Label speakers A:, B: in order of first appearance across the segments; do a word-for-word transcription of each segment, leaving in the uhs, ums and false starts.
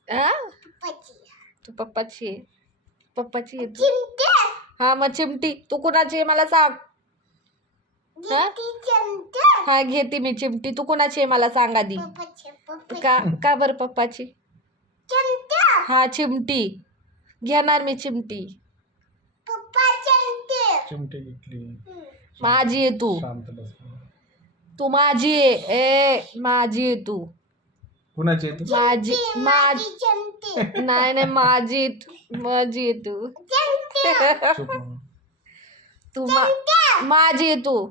A: हा तू पप्पाची आहे पप्पाची आहे तू हा मग चिमटी तू कुणाची आहे मला सांग हा? हा घेते मी चिमटी तू कुणाची आहे मला सांग आधी का का बरं पप्पाची हा चिमटी घेणार मी चिमटी
B: चिमटी घेतली
A: माझी आहे तू
B: शांत बस
A: तू माझी आहे ए माझी आहे तू
B: कुणाची आहे तू
A: माझी माझी नाही नाही माझी माझी आहे तू
B: चुप म्हणून.
A: तू मा- माझी आहे तू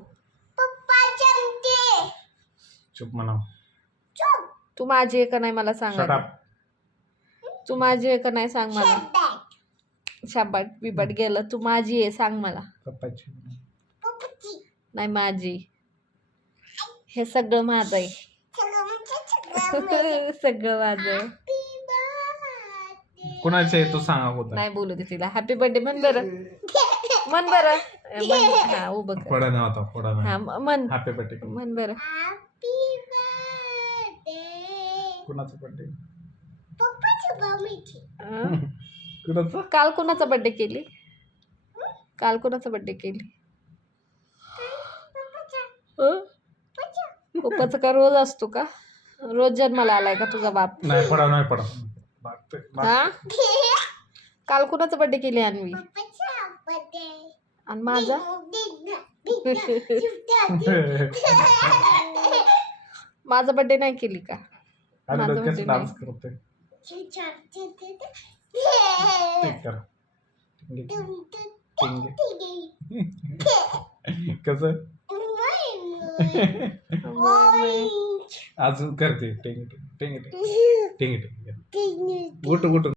B: चुप म्हणाव
A: तू माझी आहे का नाही मला सांग
B: शट
A: आधी.
B: अप
A: तू माझी आहे का नाही सांग मला शाबाट बिबाट गेलं तू माझी आहे सांग मला
B: पप्पाची
A: नाही माझी हे सगळं माझं आहे सगळं माझं
B: कुणाची आहे तू सांगा होता
A: नाही बोलू दे तिला हॅपी बर्थडे म्हण बरं म्हण बरं म्हण हा उभं कर
B: फोडा नाही होता फोडा
A: हा
B: नाही
A: म- म्हण
B: हॅपी बर्थडे
A: म्हण बरं
B: कुणाचा बर्थडे
A: अं?
B: कुणाचा
A: काल कोणाचा बर्थडे केली काल कोणाचा बर्थडे केली अं? पप्पाचा का रोज असतो का रोज जन्माला आलाय का तुझा बाप
B: नाही पडा नाही पडा मागते
A: हा काल कोणाचा बर्थडे केली अन्वी आणि माझा माझा बर्थडे नाही केली का
B: आणि
A: माझा
B: डोक्यात
A: birthday
B: डान्स करते ते कर कसं
A: नाही.
B: अजून करते टेंग टेंग टेंग टेंग टेंग गुट गुट